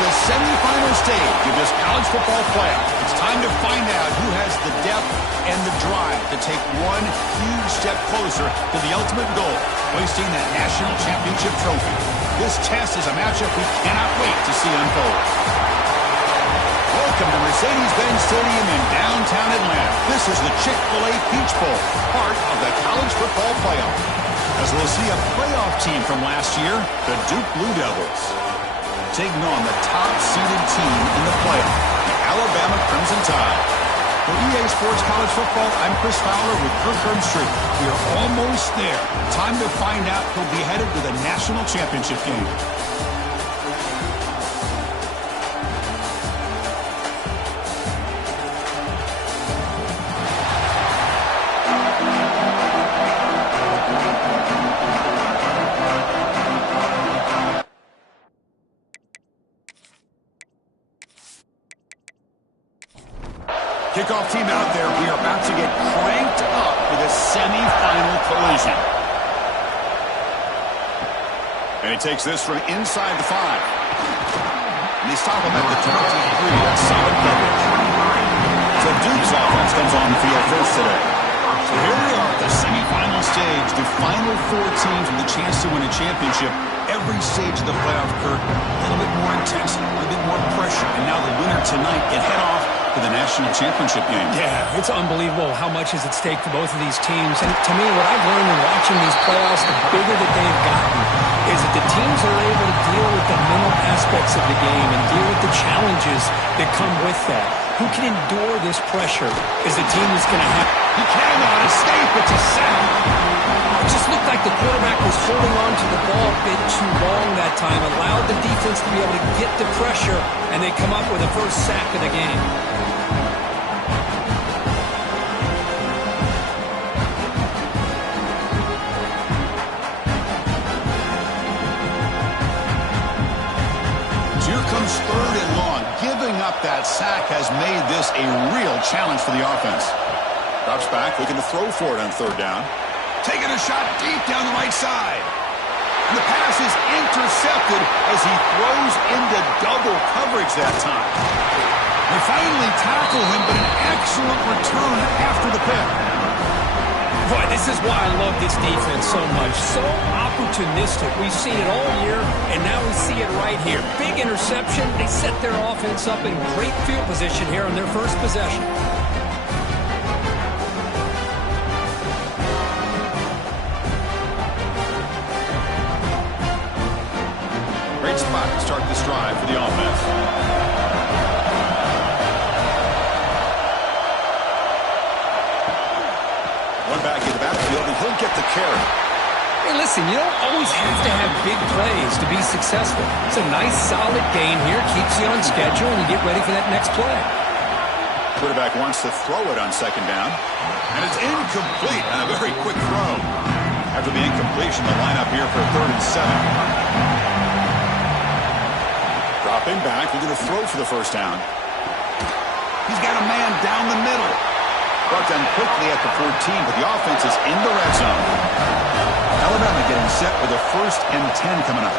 the semifinal stage of this college football playoff. It's time to find out who has the depth and the drive to take one huge step closer to the ultimate goal, hoisting that national championship trophy. This test is a matchup we cannot wait to see unfold. Welcome to Mercedes-Benz Stadium in downtown Atlanta. This is the Chick-fil-A Peach Bowl, part of the college football playoff. As we'll see a playoff team from last year, the Duke Blue Devils, taking on the top-seeded team in the playoff, the Alabama Crimson Tide. For EA Sports College Football, I'm Chris Fowler with Kirk Herbstreit. We are almost there. Time to find out who'll be headed to the national championship game. Kickoff team out there. We are about to get cranked up for the semifinal collision. And he takes this from inside the 5. And they stop him at the 23. That's solid coverage. So Duke's offense comes on the field first today. So here we are at the semifinal stage. The final 4 teams with a chance to win a championship. Every stage of the playoff, Kurt, a little bit more intensity, a little bit more pressure. And now the winner tonight can head off for the national championship game. Yeah, it's unbelievable how much is at stake for both of these teams. And to me, what I've learned in watching these playoffs, the bigger that they've gotten, is that the teams are able to deal with the mental aspects of the game and deal with the challenges that come with that. Who can endure this pressure is the team that's going to have. He cannot escape. It's a sack. It just looked like the quarterback was holding on to the ball a bit too long that time, allowed the defense to be able to get the pressure, and they come up with the first sack of the game. Here comes 3rd and long. Giving up that sack has made this a real challenge for the offense. Drops back, looking to throw for it on 3rd down. Taking a shot deep down the right side. And the pass is intercepted as he throws into double coverage that time. They finally tackle him, but an excellent return after the pick. Boy, this is why I love this defense so much. So opportunistic. We've seen it all year, and now we see it right here. Big interception. They set their offense up in great field position here on their first possession. Great spot to start this drive for the offense. One back in the backfield, and he'll get the carry. Hey, listen, you don't always have to have big plays to be successful. It's a nice, solid gain here. Keeps you on schedule, and you get ready for that next play. Quarterback wants to throw it on 2nd down. And it's incomplete on a very quick throw. After the incompletion, the lineup here for 3rd and 7. Dropping back, we're going to throw for the 1st down. He's got a man down the middle. Brought down quickly at the 14, but the offense is in the red zone. Alabama getting set with a 1st and 10 coming up.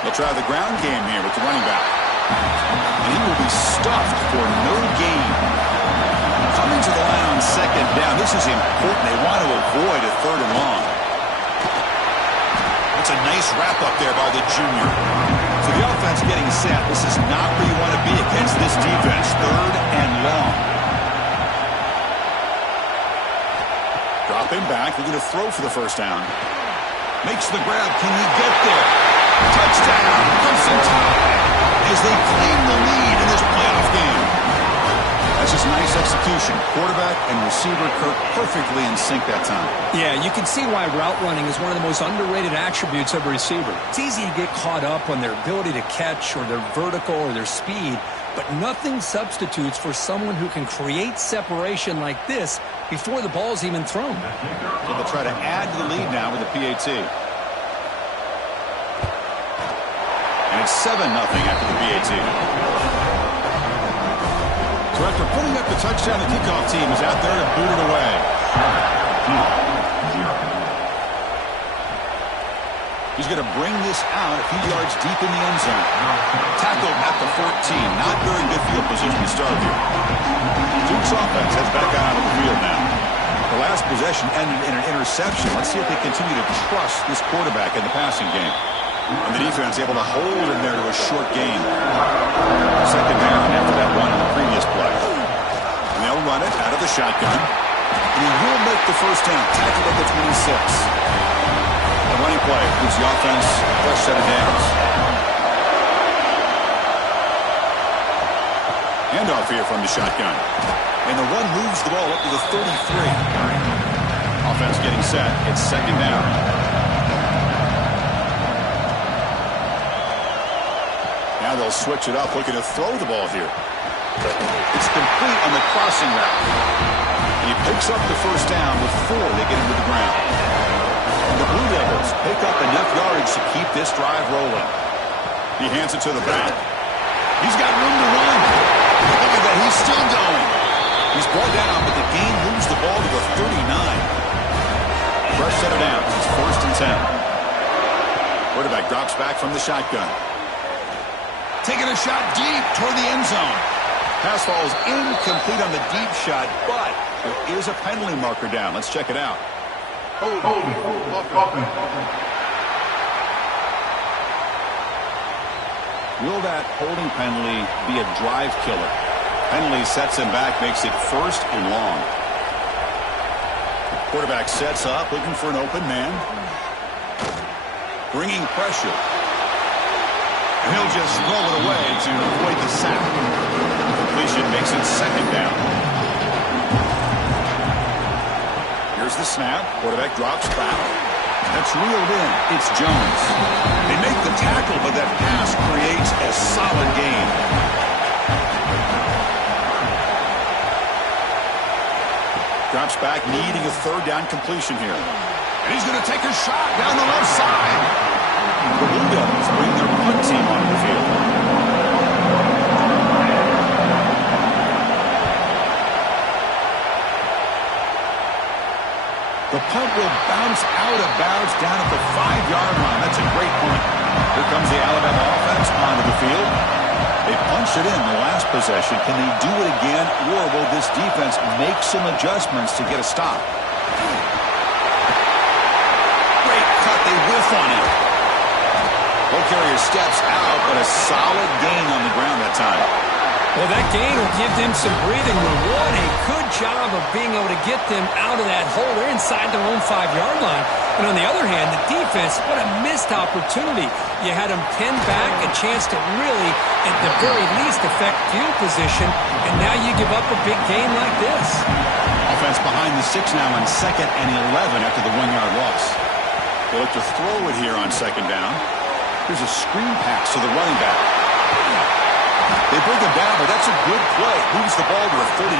They'll try the ground game here with the running back. And he will be stuffed for no gain. Coming to the line on 2nd down. This is important. They want to avoid a 3rd and long. That's a nice wrap up there by the junior. So the offense getting set. This is not where you want to be against this defense. 3rd and long. Dropping back. We're going to throw for the 1st down. Makes the grab. Can he get there? Touchdown. Crimson Tide as they claim the lead in this playoff game. That's just nice execution. Quarterback and receiver Kirk perfectly in sync that time. Yeah, you can see why route running is one of the most underrated attributes of a receiver. It's easy to get caught up on their ability to catch or their vertical or their speed, but nothing substitutes for someone who can create separation like this before the ball's even thrown. So they'll try to add to the lead now with the PAT. And it's 7-0 after the PAT. So after putting up the touchdown, the kickoff team is out there to boot it away. He's going to bring this out a few yards deep in the end zone. Tackled at the 14. Not very good field position to start here. Duke's offense heads back out of the field now. The last possession ended in an interception. Let's see if they continue to trust this quarterback in the passing game. And the defense able to hold him there to a short gain. Second down after that one on the previous play. And they'll run it out of the shotgun. And he will make the first down. Tackled at the 26. The running play gives the offense a fresh set of downs. Handoff here from the shotgun. And the run moves the ball up to the 33. Offense getting set. It's second down. Now they'll switch it up, looking to throw the ball here. It's complete on the crossing route. And he picks up the first down before they get him to the ground. And the Blue Devils pick up enough yardage to keep this drive rolling. He hands it to the back. He's got room to run. Look at that. He's still going. He's brought down, but the game moves the ball to the 39. Fresh set of downs. It's first and 10. Quarterback drops back from the shotgun. Taking a shot deep toward the end zone. Pass falls incomplete on the deep shot, but there is a penalty marker down. Let's check it out. Will that holding penalty be a drive killer? Penalty sets him back, makes it first and long. Quarterback sets up, looking for an open man. Bringing pressure. And he'll just throw it away to avoid the sack. Completion makes it second down. Here's the snap. Quarterback drops back. That's reeled in. It's Jones. They make the tackle, but that pass creates a solid gain. Drops back, needing a third down completion here. And he's going to take a shot down the left side. The Blue Devils bring their punt team onto the field. The punt will bounce out of bounds down at the 5-yard line. That's a great punt. Here comes the Alabama offense onto the field. They punched it in the last possession. Can they do it again, or will this defense make some adjustments to get a stop? Great cut. They whiff on it. Ball carrier steps out, but a solid gain on the ground that time. Well, that gain will give them some breathing room. What a good job of being able to get them out of that hole. They're inside their own 5-yard line. And on the other hand, the defense, what a missed opportunity. You had them pinned back, a chance to really, at the very least, affect field position. And now you give up a big gain like this. Offense behind the 6 now on 2nd and 11 after the 1-yard loss. They look to throw it here on 2nd down. Here's a screen pass to the running back. They bring him down, but that's a good play. Moves the ball to a 39.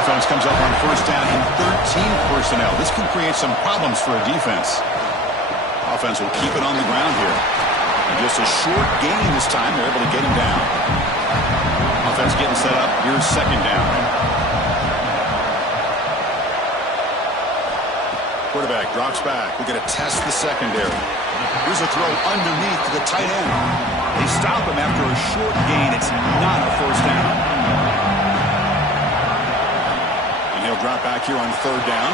Offense comes up on first down in 13 personnel. This can create some problems for a defense. Offense will keep it on the ground here. And just a short gain this time. They're able to get him down. Offense getting set up. Here's second down. Quarterback drops back. We're going to test the secondary. Here's a throw underneath to the tight end. They stop him after a short gain. It's not a first down. And he'll drop back here on third down.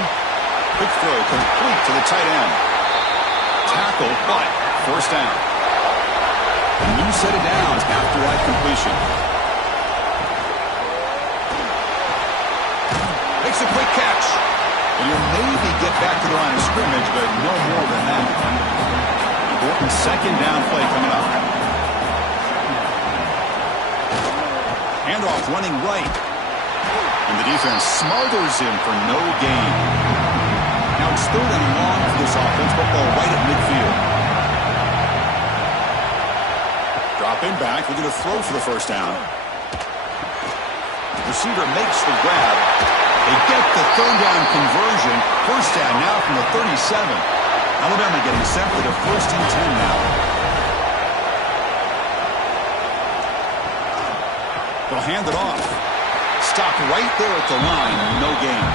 Quick throw complete to the tight end. Tackle, but first down. A new set of downs after that completion. Makes a quick catch. And you'll maybe get back to the line of scrimmage, but no more than that. Important second down play coming up. Handoff running right. And the defense smothers him for no gain. Now it's third and long for this offense. Football right at midfield. Dropping back. We're going to throw for the first down. Receiver makes the grab. They get the third down conversion. First down now from the 37. Alabama getting set for the first and 10 now. They'll hand it off. Stopped right there at the line. No gain.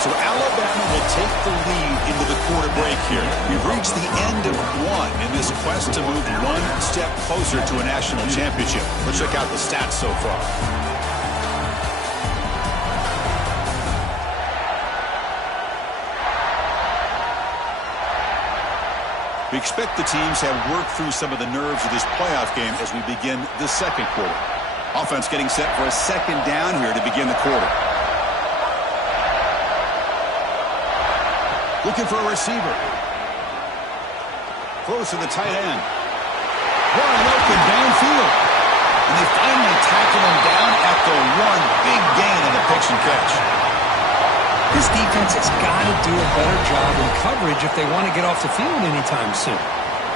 So Alabama will take the lead into the quarter break here. We've reached the end of one in this quest to move one step closer to a national championship. Let's check out the stats so far. We expect the teams have worked through some of the nerves of this playoff game as we begin the second quarter. Offense getting set for a second down here to begin the quarter. Looking for a receiver. Close to the tight end. Wide open downfield. And they finally tackle him down at the one. Big gain on the pitch and catch. This defense has got to do a better job in coverage if they want to get off the field anytime soon.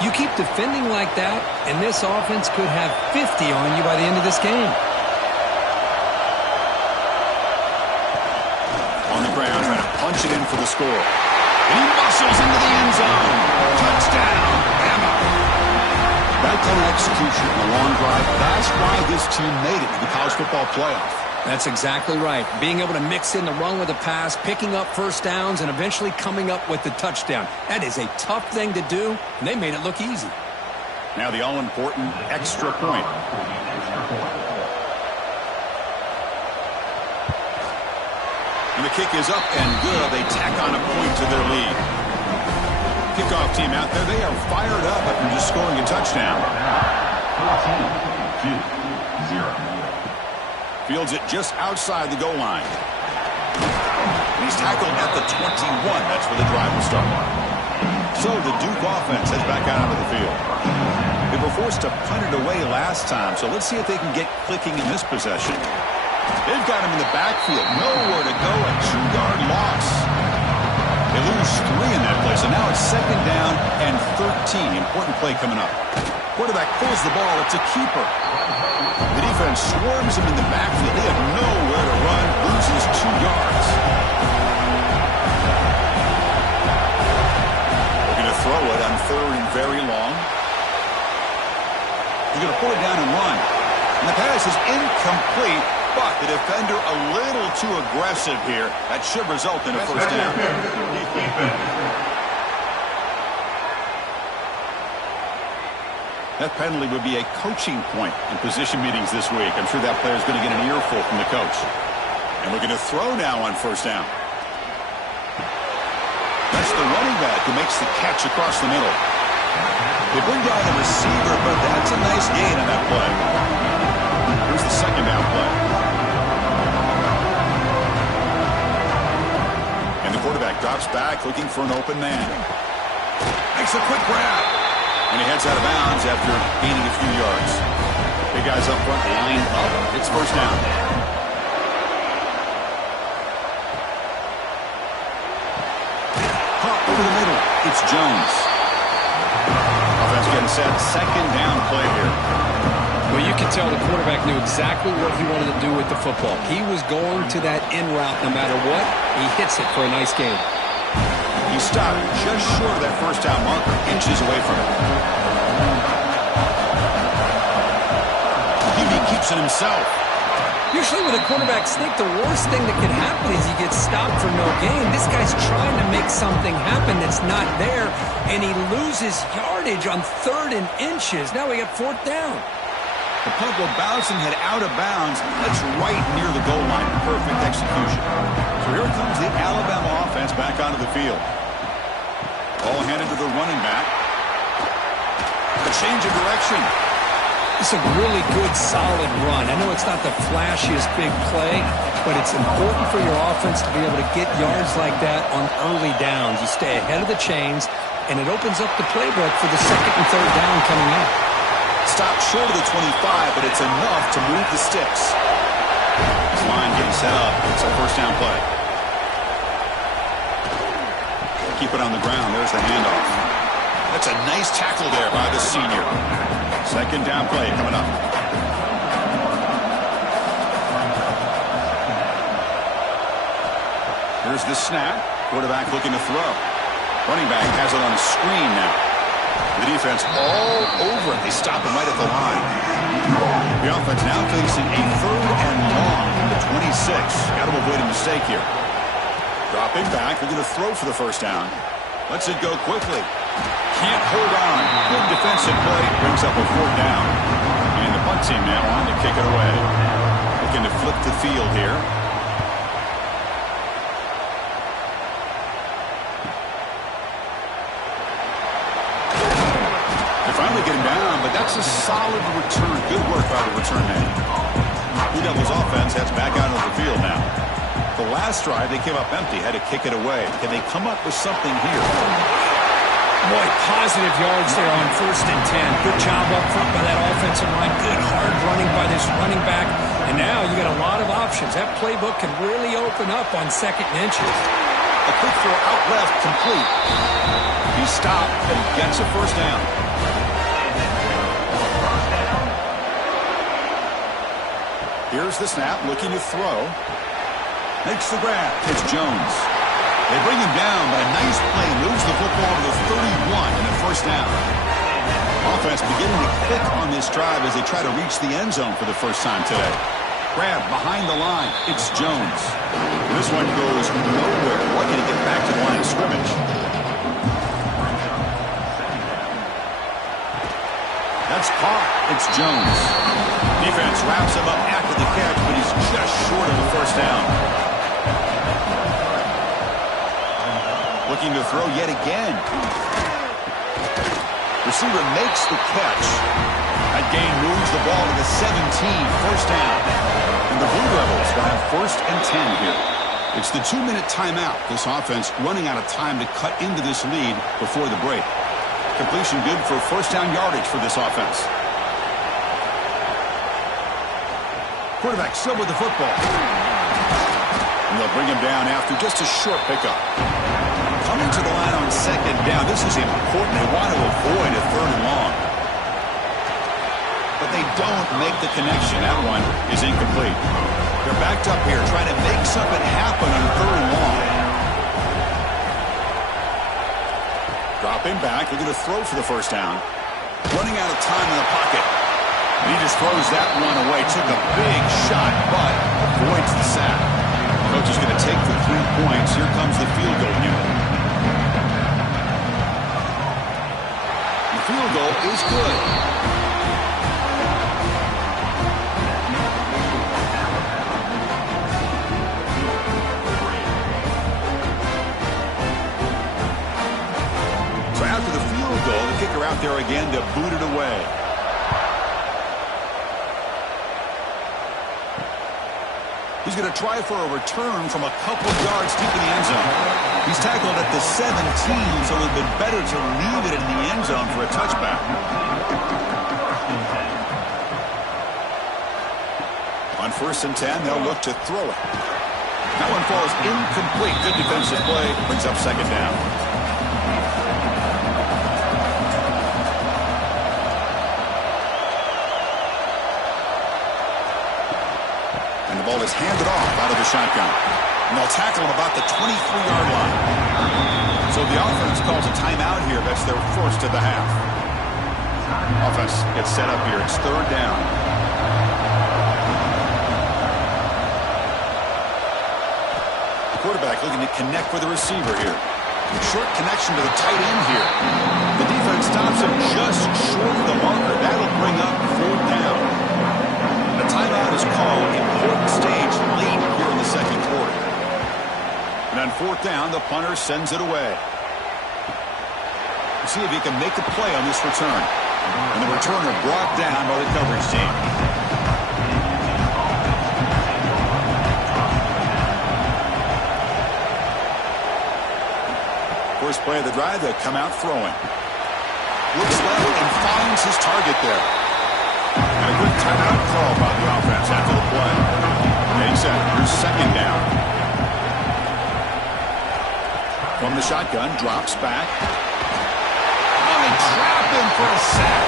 You keep defending like that, and this offense could have 50 on you by the end of this game. On the ground, trying to punch it in for the score. And he muscles into the end zone. Touchdown, Bama. That kind of execution in a long drive, that's why this team made it to the college football playoff. That's exactly right. Being able to mix in the run with the pass, picking up first downs, and eventually coming up with the touchdown. That is a tough thing to do, and they made it look easy. Now the all-important extra point. And the kick is up and good. They tack on a point to their lead. Kickoff team out there. They are fired up after just scoring a touchdown. 14-2-0. Fields it just outside the goal line. He's tackled at the 21. That's where the drive will start. So the Duke offense heads back out onto the field. They were forced to punt it away last time, so let's see if they can get clicking in this possession. They've got him in the backfield. Nowhere to go. A 2-yard loss. They lose 3 in that play, so now it's second down and 13. Important play coming up. Quarterback pulls the ball. It's a keeper. The defense swarms him in the backfield. They have nowhere to run. Loses 2 yards. They're going to throw it on 3rd and very long. He's going to pull it down and run. And the pass is incomplete, but the defender a little too aggressive here. That should result in a first down. That penalty would be a coaching point in position meetings this week. I'm sure that player is going to get an earful from the coach. And we're going to throw now on first down. That's the running back who makes the catch across the middle. They bring down the receiver, but that's a nice gain on that play. Here's the second down play. And the quarterback drops back looking for an open man. Makes a quick grab. And he heads out of bounds after gaining a few yards. Big guys up front, line up. It's first down. Caught over the middle. It's Jones. Offense getting set. Second down play here. Well, you can tell the quarterback knew exactly what he wanted to do with the football. He was going to that in route no matter what. He hits it for a nice gain. He stopped just short of that first down marker, inches away from it. He keeps it himself. Usually with a quarterback sneak, the worst thing that can happen is he gets stopped for no gain. This guy's trying to make something happen that's not there, and he loses yardage on 3rd and inches. Now we got 4th down. The punt will bounce and head out of bounds. That's right near the goal line. Perfect execution. So here comes the Alabama offense back onto the field. Ball handed to the running back. A change of direction. It's a really good, solid run. I know it's not the flashiest big play, but it's important for your offense to be able to get yards like that on early downs. You stay ahead of the chains, and it opens up the playbook for the 2nd and 3rd down coming up. Stop short of the 25, but it's enough to move the sticks. This line getting set up. It's a first down play. Keep it on the ground. There's the handoff. That's a nice tackle there by the senior. Second down play coming up. Here's the snap. Quarterback looking to throw. Running back has it on a screen now. The defense all over it. They stop him right at the line. The offense now facing a 3rd and long from the 26. Got to avoid a mistake here. Dropping back. They're going to throw for the first down. Lets it go quickly. Can't hold on. Good defensive play. Brings up a fourth down. And the punt team now on to kick it away. Looking to flip the field here. They finally get him down, but that's a solid return. Good work by the return man. Blue Devils offense heads back out of the field now. The last drive, they came up empty, had to kick it away. Can they come up with something here? Boy, positive yards there on 1st and 10. Good job up front by that offensive line. Good hard running by this running back. And now you got a lot of options. That playbook can really open up on 2nd and inches. A quick throw out left, complete. He stopped and gets a first down. Here's the snap, looking to throw. Makes the grab. It's Jones. They bring him down, but a nice play moves the football to the 31 and a first down. Offense beginning to click on this drive as they try to reach the end zone for the first time today. Grab behind the line. It's Jones. This one goes nowhere. Lucky to get back to the line of scrimmage. That's caught. It's Jones. Defense wraps him up after the catch, but he's just short of the first down. Looking to throw yet again. Receiver makes the catch. That gain moves the ball to the 17, first down. And the Blue Devils will have 1st and 10 here. It's the 2-minute timeout. This offense running out of time to cut into this lead before the break. Completion good for first down yardage for this offense. Quarterback still with the football. And they'll bring him down after just a short pickup. Coming to the line on 2nd down. This is important. They want to avoid a 3rd and long. But they don't make the connection. That one is incomplete. They're backed up here trying to make something happen on 3rd and long. Dropping back. They're going to throw for the first down. Running out of time in the pocket. And he just throws that one away. Took a big shot, but avoids the sack. Coach is going to take the 3 points. Here comes the field goal unit. The field goal is good. So after the field goal, the kicker out there again to boot it away. He's going to try for a return from a couple yards deep in the end zone. He's tackled at the 17, so it would have been better to leave it in the end zone for a touchback. On 1st and 10, they'll look to throw it. That one falls incomplete. Good defensive play. Brings up 2nd down. The ball is handed off out of the shotgun. And they'll tackle him about the 23-yard line. So the offense calls a timeout here. That's their first of the half. Offense gets set up here. It's 3rd down. The quarterback looking to connect with the receiver here. Short connection to the tight end here. The defense stops him just short of the marker. That'll bring up 4th down. The timeout is called. Important stage late here in the 2nd quarter. And on 4th down, the punter sends it away. We'll see if he can make a play on this return. And the returner brought down by the coverage team. First play of the drive, they'll come out throwing. Looks left and finds his target there. And a good timeout call by the offense after the play. Makes it your 2nd down. From the shotgun, drops back. Oh, they trap him for a sack.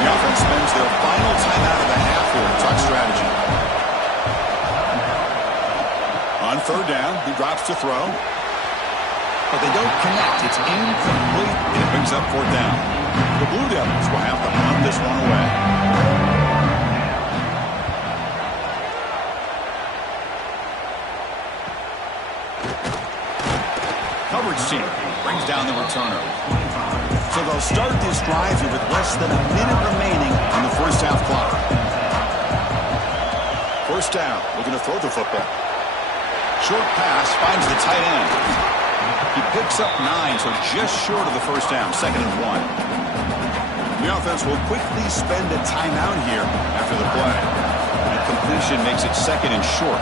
The offense spends their final timeout of the half here. Tough strategy. On 3rd down, he drops to throw. But they don't connect. It's incomplete, and it brings up 4th down. The Blue Devils will have to punt this one away. coverage team brings down the returner. So they'll start this drive here with less than a minute remaining on the first half clock. First down, looking to throw the football. Short pass finds the tight end. He picks up 9, so just short of the first down, 2nd and 1. The offense will quickly spend a timeout here after the play. And completion makes it 2nd and short.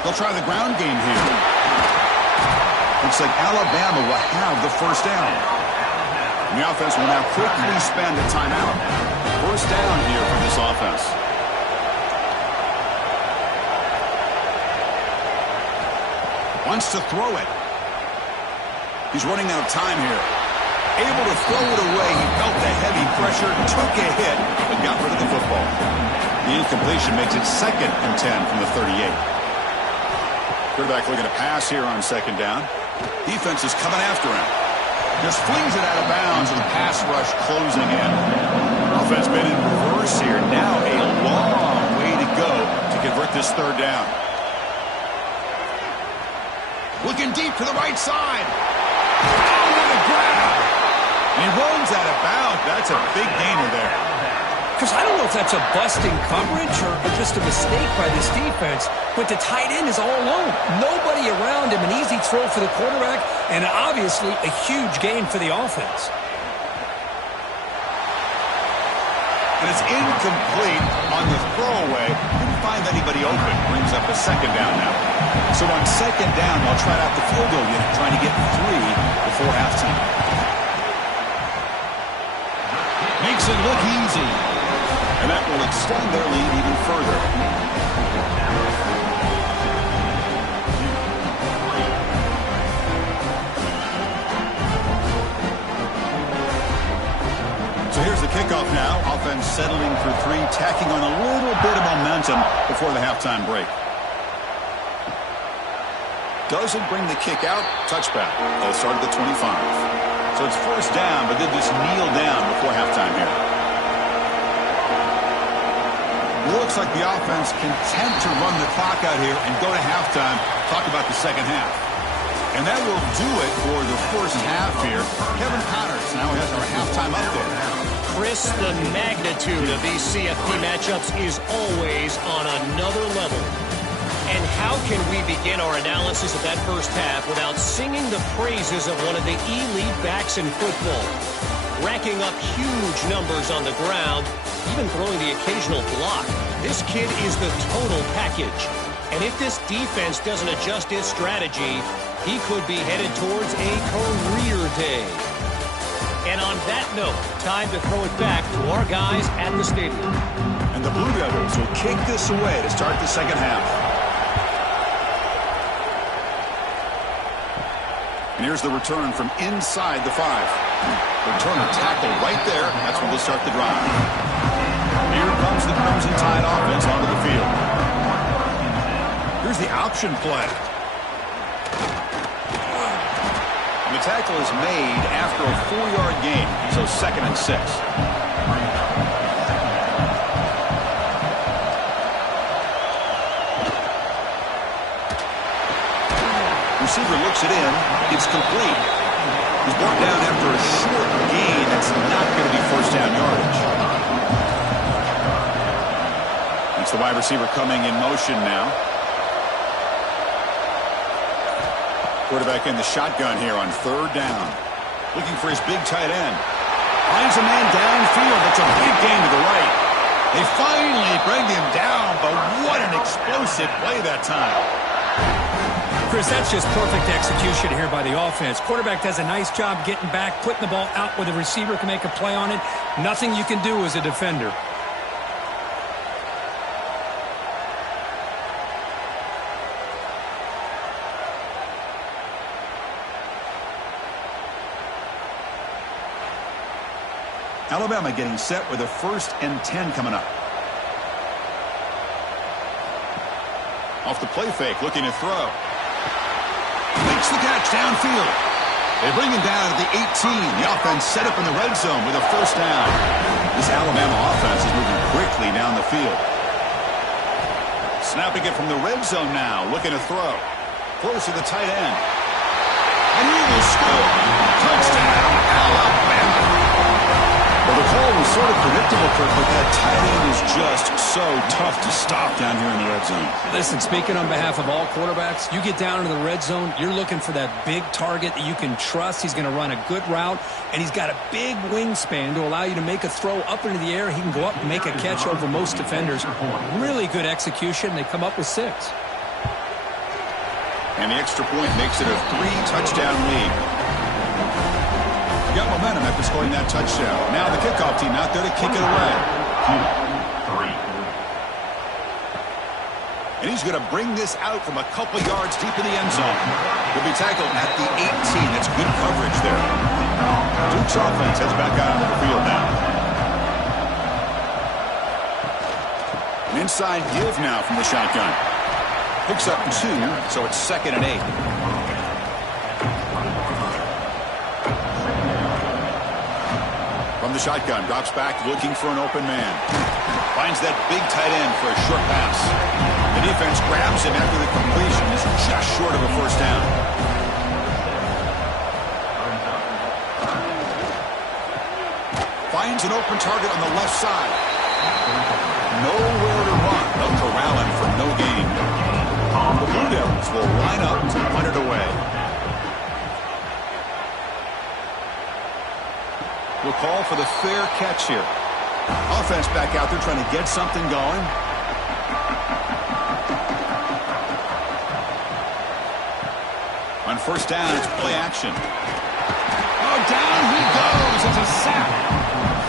They'll try the ground game here. Looks like Alabama will have the first down. And the offense will now quickly spend a timeout. First down here for this offense. Wants to throw it. He's running out of time here. Able to throw it away. He felt the heavy pressure, took a hit, but got rid of the football. The incompletion makes it 2nd and 10 from the 38. Quarterback looking to pass here on 2nd down. Defense is coming after him. Just flings it out of bounds with the pass rush closing in. Offense been in reverse here. Now a long way to go to convert this 3rd down. Looking deep to the right side. Oh, what a grab. And he runs out of bounds. That's a big gainer there. Chris, I don't know if that's a busting coverage or just a mistake by this defense, but the tight end is all alone. Nobody around him, an easy throw for the quarterback, and obviously a huge gain for the offense. And it's incomplete on the throwaway. Didn't find anybody open. Brings up a 2nd down now. So on 2nd down, they'll try out the field goal unit, trying to get 3 before halftime. Makes it look easy. And that will extend their lead even further. So here's the kickoff now. Offense settling for 3, tacking on a little bit of momentum before the halftime break. Doesn't bring the kick out. Touchback. They'll start at the 25. So it's first down, but they'll just kneel down before halftime here. Looks like the offense content to run the clock out here and go to halftime. Talk about the 2nd half. And that will do it for the first half here. Kevin Connors now has our halftime update. Chris, the magnitude of these CFP matchups is always on another level. And how can we begin our analysis of that first half without singing the praises of one of the elite backs in football? Racking up huge numbers on the ground, even throwing the occasional block. This kid is the total package. And if this defense doesn't adjust its strategy, he could be headed towards a career day. And on that note, time to throw it back to our guys at the stadium. And the Blue Devils will kick this away to start the 2nd half. And here's the return from inside the 5. Returner tackle right there. That's when they'll start the drive. Here comes the Crimson Tide offense onto the field. Here's the option play. And the tackle is made after a 4-yard gain, so 2nd and 6. Receiver looks it in. It's complete. He's brought down after a short gain. That's not going to be first down yardage. It's the wide receiver coming in motion now. Quarterback in the shotgun here on 3rd down. Looking for his big tight end. Finds a man downfield. That's a big gain to the right. They finally bring him down, but what an explosive play that time. Chris, that's just perfect execution here by the offense. Quarterback does a nice job getting back, putting the ball out where the receiver can make a play on it. Nothing you can do as a defender. Alabama getting set with a 1st and 10 coming up. Off the play fake, looking to throw. Makes the catch downfield. They bring him down at the 18. The offense set up in the red zone with a first down. This Alabama offense is moving quickly down the field. Snapping it from the red zone now, looking to throw. Close to the tight end. And he will score. Touchdown, Alabama. Well, the call was sort of predictable, Kirk, but that tight end is just so tough to stop down here in the red zone. Listen, speaking on behalf of all quarterbacks, you get down into the red zone, you're looking for that big target that you can trust. He's going to run a good route, and he's got a big wingspan to allow you to make a throw up into the air. He can go up and make a catch over most defenders. Really good execution. They come up with 6. And the extra point makes it a 3-touchdown lead. Got momentum after scoring that touchdown. Now the kickoff team out there to kick it away. 2, 3. And he's going to bring this out from a couple yards deep in the end zone. He'll be tackled at the 18. That's good coverage there. Duke's offense heads back out onto the field now. An inside give now from the shotgun. Picks up 2, so it's 2nd and 8. From the shotgun, drops back looking for an open man. Finds that big tight end for a short pass. The defense grabs him after the completion. Is just short of a first down. Finds an open target on the left side. Nowhere to run. They'll corral him for no gain. The Blue Devils will line up to punt it away. We'll call for the fair catch here. Offense back out there trying to get something going. On first down, it's play action. Oh, down he goes. It's a sack.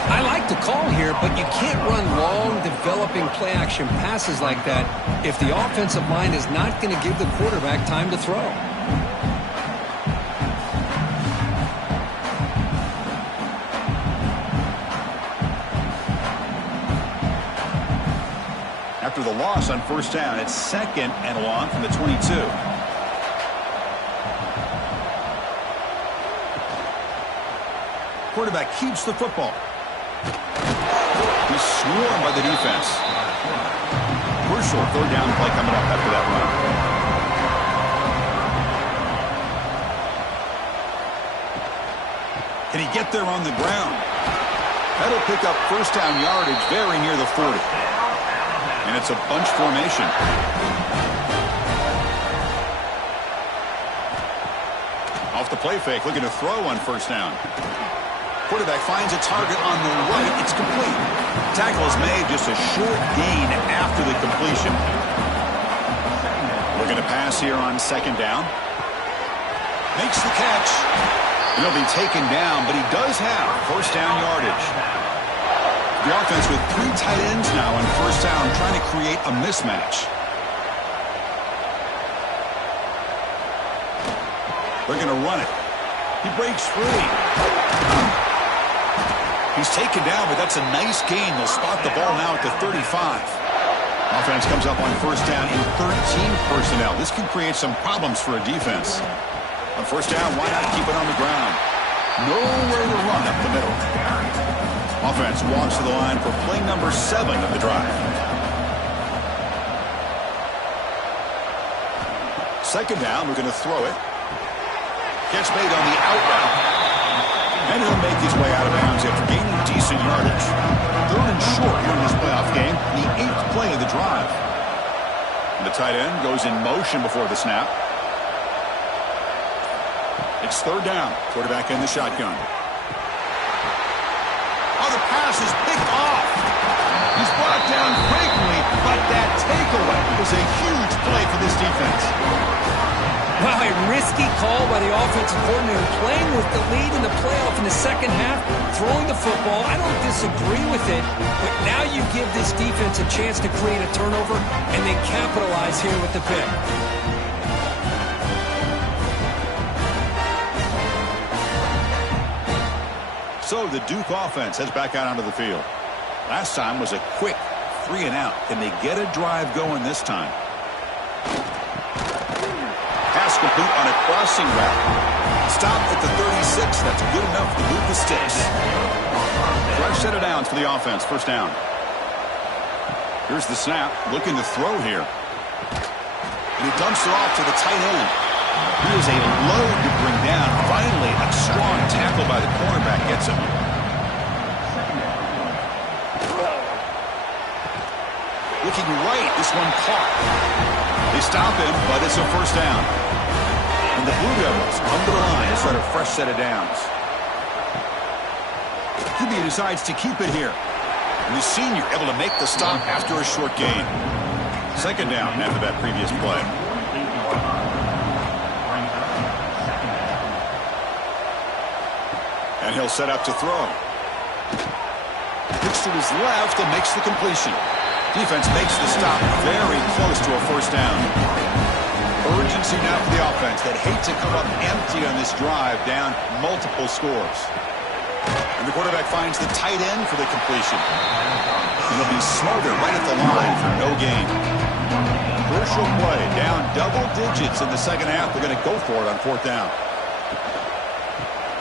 I like the call here, but you can't run long, developing play-action passes like that if the offensive line is not going to give the quarterback time to throw. After the loss on first down, it's 2nd and long from the 22. Quarterback keeps the football. He's swarmed by the defense. Crucial 3rd down play coming up after that run. Can he get there on the ground? That'll pick up first down yardage very near the 40. And it's a bunch formation. Off the play fake, looking to throw on first down. Quarterback finds a target on the right. It's complete. Tackle is made, just a short gain after the completion. Looking to pass here on 2nd down. Makes the catch. And he'll be taken down, but he does have first down yardage. The offense with 3 tight ends now on first down, trying to create a mismatch. They're going to run it. He breaks free. He's taken down, but that's a nice gain. They'll spot the ball now at the 35. Offense comes up on first down in 13 personnel. This can create some problems for a defense. On first down, why not keep it on the ground? Nowhere to run up the middle. Offense walks to the line for play number 7 of the drive. 2nd down, we're going to throw it. Catch made on the out route. And he'll make his way out of bounds after gaining decent yardage. 3rd and short here in this playoff game, the 8th play of the drive. And the tight end goes in motion before the snap. It's 3rd down. Quarterback in the shotgun. Oh, the pass is picked off. He's brought down quickly, but that takeaway is a huge play for this defense. Wow, a risky call by the offensive coordinator, playing with the lead in the playoff in the second half, throwing the football. I don't disagree with it, but now you give this defense a chance to create a turnover, and they capitalize here with the pick. So the Duke offense heads back out onto the field. Last time was a quick 3 and out. Can they get a drive going this time? Pass complete on a crossing route. Stop at the 36. That's good enough to move the sticks. Fresh set of downs for the offense. First down. Here's the snap. Looking to throw here. And he dumps it off to the tight end. He is a load to bring down. Finally, a strong tackle by the cornerback gets him. Looking right, this one caught. They stop him, but it's a first down. And the Blue Devils come to the line to start a fresh set of downs. QB decides to keep it here. And the senior able to make the stop after a short gain. Second down after that previous play. And he'll set up to throw. Looks to his left and makes the completion. Defense makes the stop very close to a first down. Urgency now for the offense that hate to come up empty on this drive, down multiple scores. And the quarterback finds the tight end for the completion. And he'll be smothered right at the line for no gain. Crucial play, down double digits in the second half. They're going to go for it on fourth down.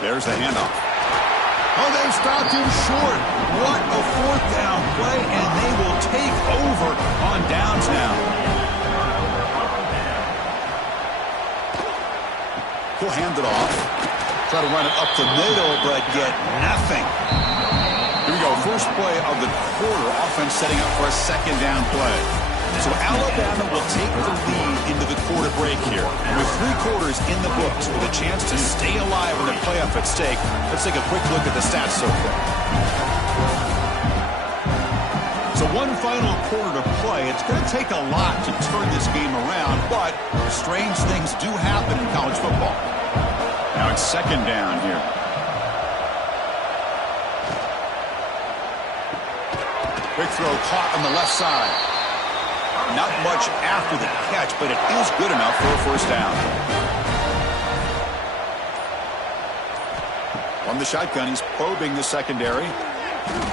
There's the handoff. Oh, they've stopped him short. What a fourth down play, and they will take over on downs now. He'll hand it off. Try to run it up the middle, but get nothing. Here we go. First play of the quarter. Offense setting up for a second down play. So Alabama will take the lead into the quarter break here. With 3 quarters in the books with a chance to stay alive with a playoff at stake, let's take a quick look at the stats so far. So one final quarter to play. It's going to take a lot to turn this game around, but strange things do happen in college football. Now it's second down here. Quick throw caught on the left side. Not much after the catch, but it is good enough for a first down. On the shotgun, he's probing the secondary.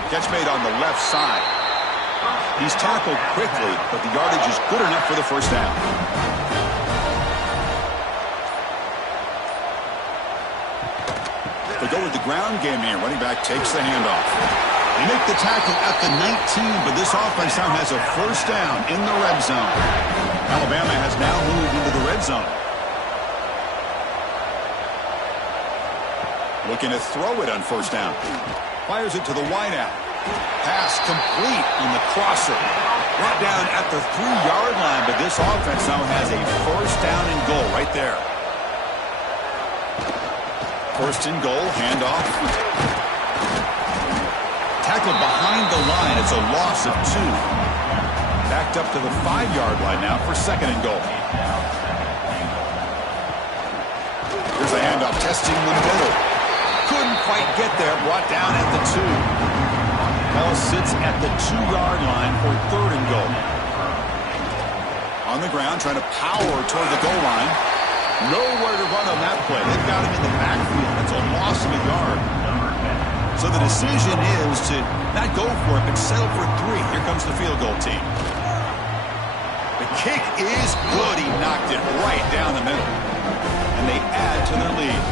Catch made on the left side. He's tackled quickly, but the yardage is good enough for the first down. They go with the ground game here. Running back takes the handoff. They make the tackle at the 19, but this offense now has a first down in the red zone. Alabama has now moved into the red zone. Looking to throw it on first down. Fires it to the wideout. Pass complete on the crosser. Brought down at the 3-yard line, but this offense now has a first down and goal right there. First and goal, handoff. Tackled behind the line. It's a loss of 2. Backed up to the 5-yard line now for second and goal. Here's a handoff, testing the middle. Couldn't quite get there. Brought down at the 2. Ball sits at the 2-yard line for third and goal. On the ground, trying to power toward the goal line. Nowhere to run on that play. They've got him in the backfield. It's a loss of a yard. So the decision is to not go for it, but settle for 3. Here comes the field goal team. The kick is good. He knocked it right down the middle. And they add to their lead.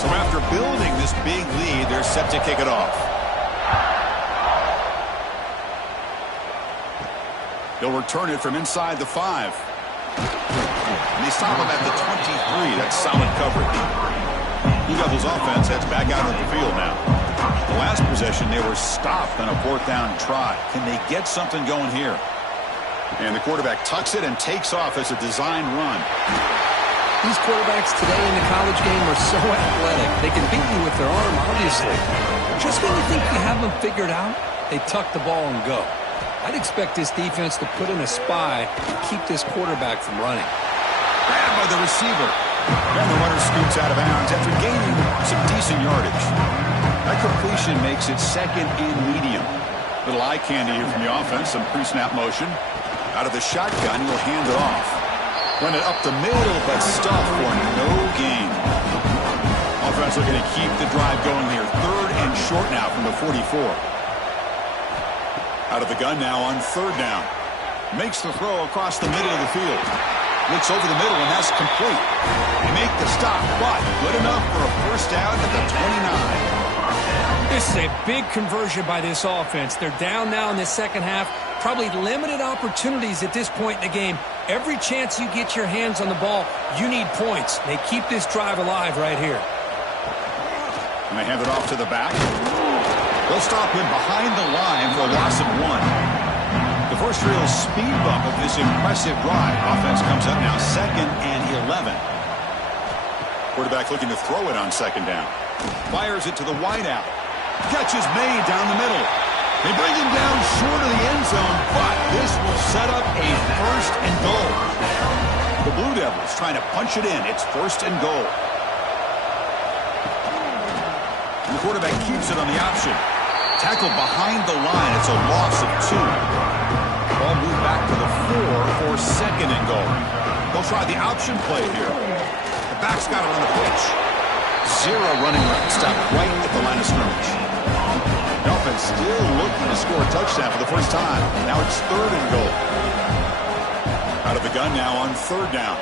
So after building this big lead, they're set to kick it off. They'll return it from inside the 5. And they stop him at the 23. That's solid coverage. Blue Devils offense heads back out of the field now. The last possession, they were stopped on a fourth down try. Can they get something going here? And the quarterback tucks it and takes off as a design run. These quarterbacks today in the college game are so athletic. They can beat you with their arm, obviously. Just when you think you have them figured out, they tuck the ball and go. I'd expect this defense to put in a spy to keep this quarterback from running. Grabbed by the receiver. And the runner scoots out of bounds after gaining some decent yardage. That completion makes it second and medium. Little eye candy here from the offense. Some pre-snap motion. Out of the shotgun, he'll hand it off. Run it up the middle, but stuffed for no gain. Offense looking to keep the drive going here. Third and short now from the 44. Out of the gun now on third down. Makes the throw across the middle of the field. Looks over the middle, and that's complete. They make the stop, but good enough for a first down at the 29. This is a big conversion by this offense. They're down now in the second half. Probably limited opportunities at this point in the game. Every chance you get your hands on the ball, you need points. They keep this drive alive right here. And they hand it off to the back. They'll stop him behind the line for a loss of 1. The first real speed bump of this impressive drive. Offense comes up now 2nd and 11. Quarterback looking to throw it on 2nd down. Fires it to the wideout. Catch is made down the middle. They bring him down short of the end zone, but this will set up a 1st and goal. The Blue Devils trying to punch it in. It's 1st and goal. And the quarterback keeps it on the option. Tackled behind the line. It's a loss of 2. Ball moved back to the 4 for 2nd and goal. They'll try the option play here. The back's got it on the pitch. 0 running route. Stop right at the line of scrimmage. The offense still looking to score a touchdown for the first time. Now it's 3rd and goal. Out of the gun now on 3rd down.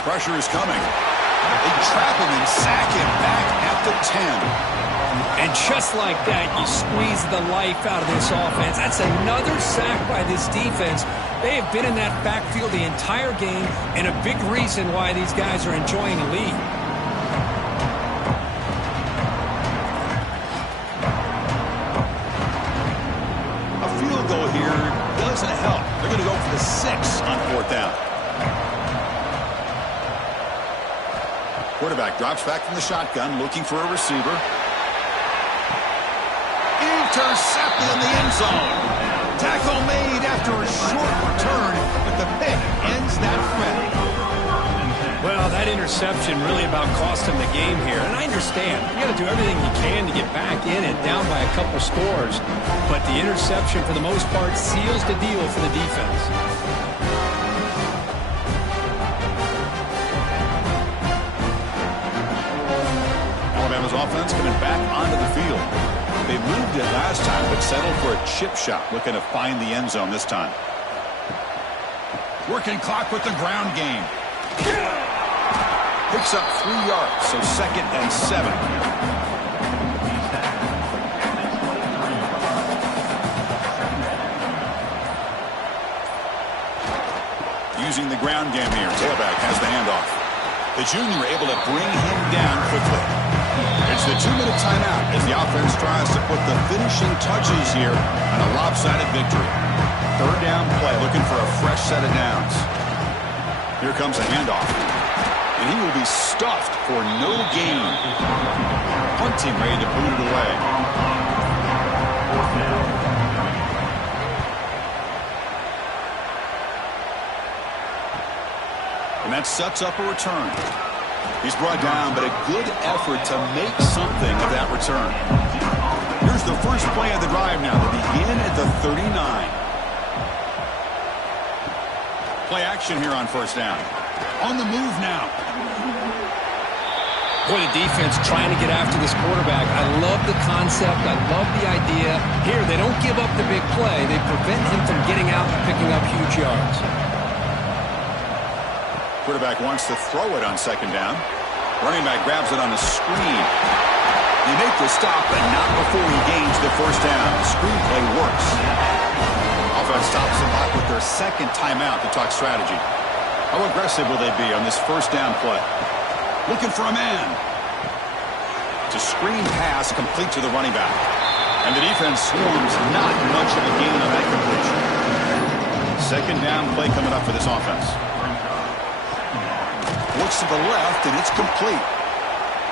Pressure is coming. They trap him and sack him back at the 10. And just like that, you squeeze the life out of this offense. That's another sack by this defense. They have been in that backfield the entire game, and a big reason why these guys are enjoying a lead. A field goal here doesn't help. They're going to go for the 6 on 4th down. Quarterback drops back from the shotgun, looking for a receiver. Intercepted in the end zone. Tackle made after a short return, but the pick ends that threat. Well, that interception really about cost him the game here. And I understand. You got to do everything you can to get back in and down by a couple scores. But the interception, for the most part, seals the deal for the defense. Alabama's offense coming back onto the field. They moved it last time, but settled for a chip shot, looking to find the end zone this time. Working clock with the ground game. Picks up 3 yards, so 2nd and 7. Using the ground game here. Tailback has the handoff. The junior able to bring him down quickly. It's the 2-minute timeout as the offense tries to put the finishing touches here on a lopsided victory. 3rd down play, looking for a fresh set of downs. Here comes a handoff. And he will be stuffed for no gain. Punting ready to boot it away. And that sets up a return. He's brought down, but a good effort to make something of that return. Here's the first play of the drive now. They begin at the 39. Play action here on 1st down. On the move now. Boy, the defense trying to get after this quarterback. I love the concept. I love the idea. Here, they don't give up the big play. They prevent him from getting out and picking up huge yards. Quarterback wants to throw it on 2nd down. Running back grabs it on a screen. They make the stop, but not before he gains the 1st down. The screen play works. Offense stops the clock with their 2nd timeout to talk strategy. How aggressive will they be on this 1st down play? Looking for a man. It's a screen pass complete to the running back. And the defense swarms, not much of a gain on that completion. 2nd down play coming up for this offense. Looks to the left, and it's complete.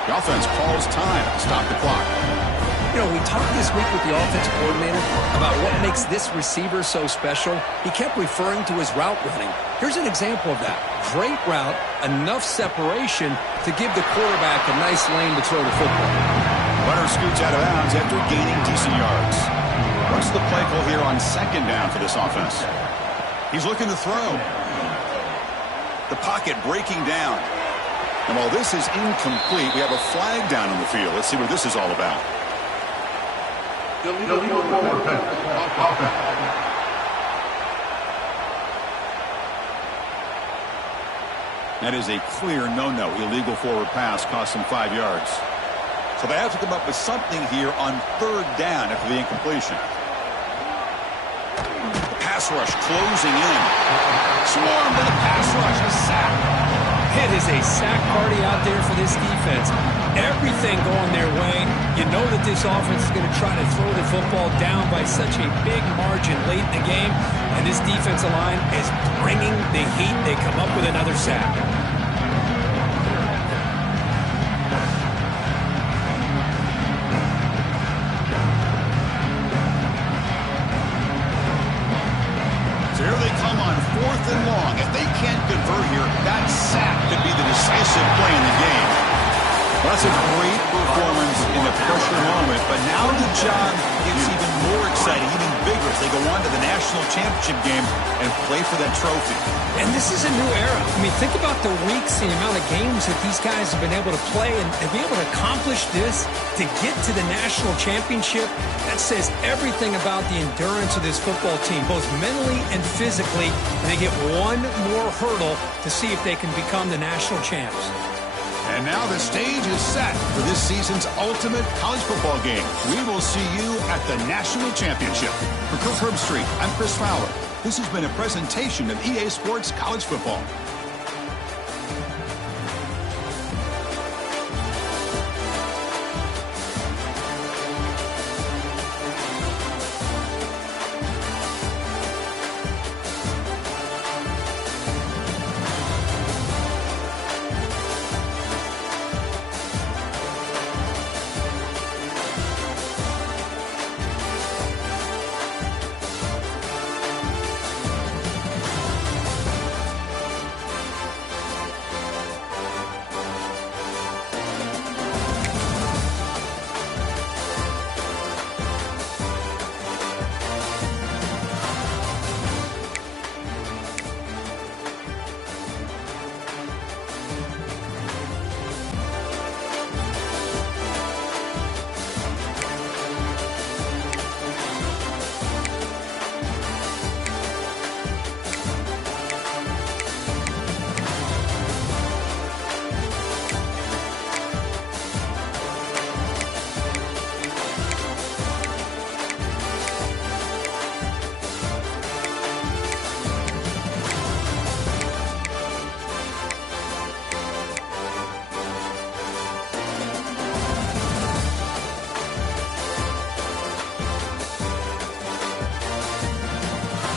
The offense calls time to stop the clock. You know, we talked this week with the offensive coordinator about what makes this receiver so special. He kept referring to his route running. Here's an example of that. Great route, enough separation to give the quarterback a nice lane to throw the football. Runner scoots out of bounds after gaining decent yards. What's the play call here on 2nd down for this offense? He's looking to throw. The pocket breaking down. And while this is incomplete, we have a flag down on the field. Let's see what this is all about. That is a clear no-no. Illegal forward pass cost him 5 yards. So they have to come up with something here on third down after the incompletion. The pass rush closing in. Swarmed to the pass rush. A sack. It is a sack party out there for this defense. Everything going their way. You know that this offense is going to try to throw the football down by such a big margin late in the game. And this defensive line is bringing the heat. They come up with another sack. So here they come on 4th and long. If they can't convert here, that sack could be the decisive play in the game. Well, that's a great performance in the pressure moment, but now the job gets even more exciting, even bigger as they go on to the national championship game and play for that trophy. And this is a new era. I mean, think about the weeks, the amount of games that these guys have been able to play, and to be able to accomplish this, to get to the national championship, that says everything about the endurance of this football team, both mentally and physically. And they get one more hurdle to see if they can become the national champs. And now the stage is set for this season's ultimate college football game. We will see you at the national championship. For Coach Herbstreit, I'm Chris Fowler. This has been a presentation of EA Sports College Football.